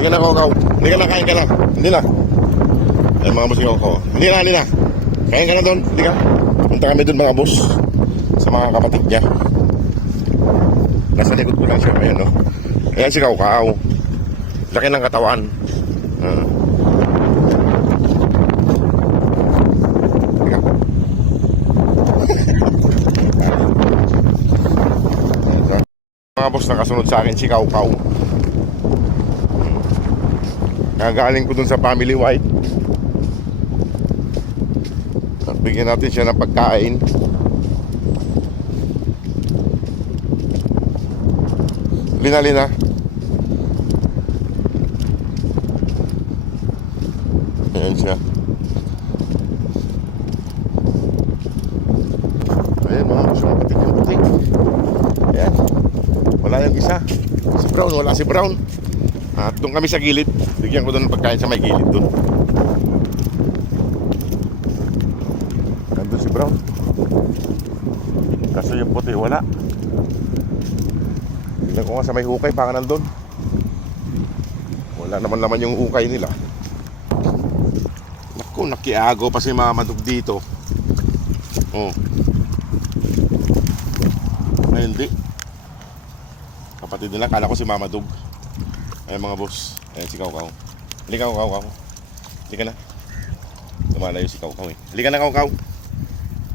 Hindi ka na kaukaw. Hindi ka na, kain ka na. Hindi na. Ay mga boss, kaukaw. Hindi na. Kain ka na doon. Hindi ka. Punta kami doon mga boss. Sa mga kapatid niya. Nasa likod ko lang siya. Ayan, no? Ayan si kaukaw. Laki ng katawan. Mga boss, nakasunod sa akin si Kaukaw. Nagaling ko dun sa Family White. Bigyan natin siya ng pagkain. Lina. Ayan siya. Ayan mga boss, mga patik. Ayan. Wala yung isa. Si Brown, wala si Brown. At doon kami sa gilid. Bigyan ko doon ng pagkain sa may gilid doon. Nandun si Brown. Kaso yung puti wala. Tignan ko nga sa may hukay, baka nandun. Wala naman yung hukay nila. Naku, nakiago pa si Mama Dog dito. Oh. Ay hindi. Kapatid nila, kala ko si Mama Dog. Ayan mga boss. Ayan si Kaukaw. Halika Kaukaw. Halika na. Lumalayo si Kaukaw eh. Halika na Kaukaw.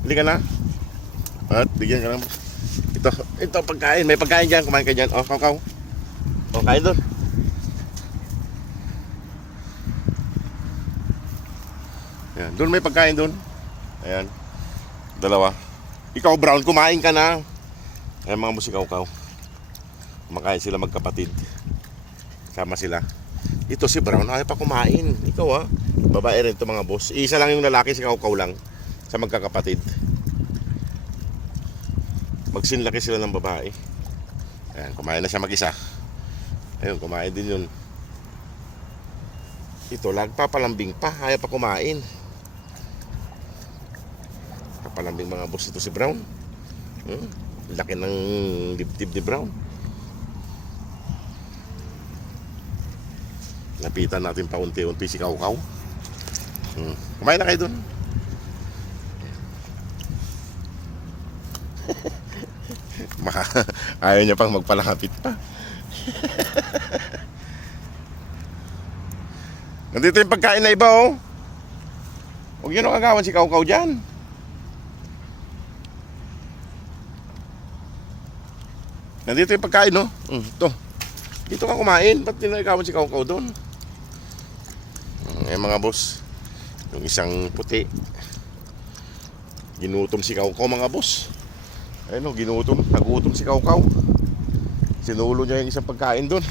Halika na. At bigyan ka lang. Ito pagkain. May pagkain dyan. Kumain ka dyan. O Kaukaw. O kain doon. Ayan. Doon may pagkain doon. Ayan. Dalawa. Ikaw Brown, kumain ka na. Ayan mga boss si Kaukaw. Kumakain sila magkapatid. Sama sila. Ito si Brown ayaw pa kumain. Ikaw ha. Babae rin ito mga boss. Isa lang yung lalaki, si Kaukaw lang. Sa magkakapatid. Magsinlaki sila ng babae. Ayan, kumain na siya mag-isa. Ayun, kumain din yun. Ito, nagpapalambing pa. Ayaw pa kumain. Papalambing mga boss ito si Brown. Laki ng dibdib ni Brown. Lapitan natin pa unti-unti si Kaukaw. Kumain na kayo dun. Ayaw niya pang magpalapit pa. Nandito yung pagkain na iba oh. Huwag yun ang agawan si Kaukaw dyan. Nandito yung pagkain no. Ito. Dito ka kumain. Ba't tinagawan si Kaukaw doon? Mga boss. Yung isang puti. Ginutom si Kaukaw mga boss. Ayun o, ginutom. Nagutom si Kaukaw. Sinulo niya yung isang pagkain doon.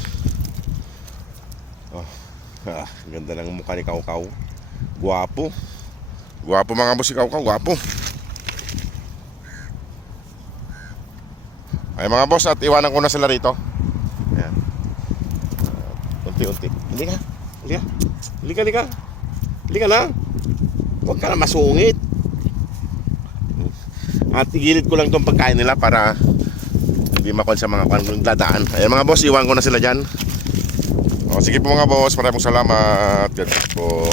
Ganda ng mukha ni Kaukaw. Guwapo. Guwapo mga boss si Kaukaw. Guwapo. Ay mga boss, at iwanan ko na sila rito. Ayan. Unti-unti. Halika na. Huwag ka na masungit. At igilid ko lang itong pagkain nila para hindi makon sa mga dadaan. Ayan mga boss, iwan ko na sila dyan. O, sige po mga boss, maraming salamat. God bless po.